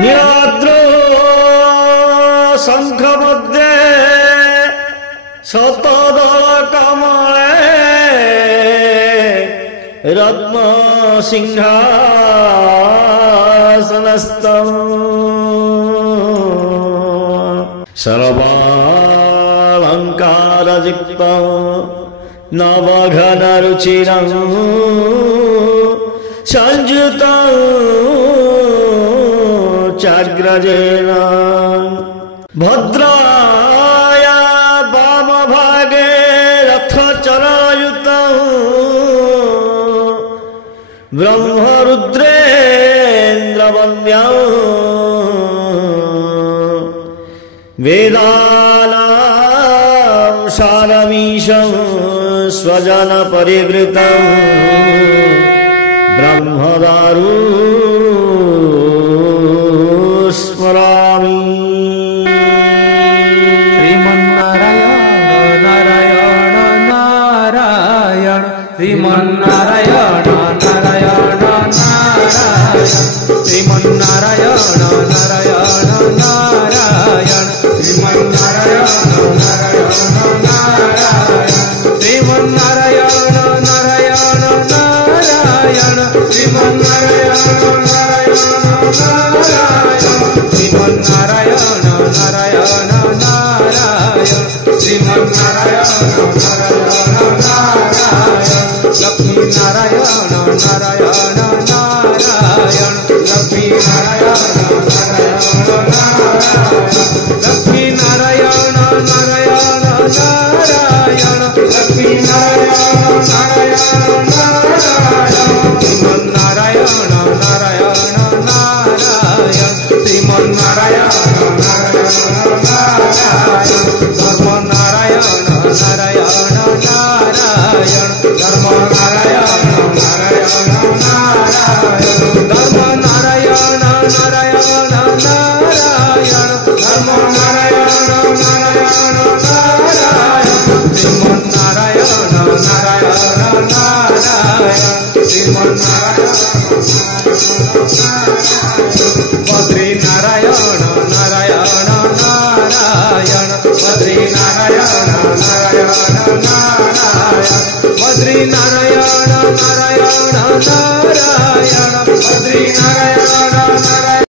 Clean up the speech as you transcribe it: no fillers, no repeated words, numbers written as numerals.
नीलाद्रो शंख मध्ये शतदल कमले रत्न सिंहासनस्थं सर्वालंकारयुक्तं नवघनरुचिरं संयुतं चाग्रजेन भद्राया वामभागे रथचरायुतं ब्रह्मरुद्रेन्द्रवन्द्यं वेदानां सारमीशं स्वजनपरिवृतं ब्रह्मदारु स्मरामि। श्रीमन्नारायण नारायण नारायण श्रीमन्नारायण नारायण नारायण श्रीमन्नारायण नारायण नारायण श्रीमन्नारायण नारायण नारायण श्रीमन्नारायण नारायण नारायण श्रीमन्नारायण नारायण नारायण श्रीमन्नारायण नारायण नारायण श्रीमन्नारायण नारायण नारायण लक्ष्मी नारायण नारायण नारायण लक्ष्मी नारायण नारायण नारायण लक्ष्मी नारायण नारायण नारायण लक्ष्मी नारायण नारायण नारायण श्रीमन्नारायण नारायण नारायण श्रीमन्नारायण नारायण नारायण धर्म नारायण नारायण नारायण धर्म नारायण नारायण नारायण धर्म नारायण नारायण नारायण धर्म नारायण नारायण नारायण श्रीमन्नारायण नारायण नारायण श्रीमन्नारायण बद्री नारायण नारायण नारायण बद्री नारायण नारायण नारायण बद्री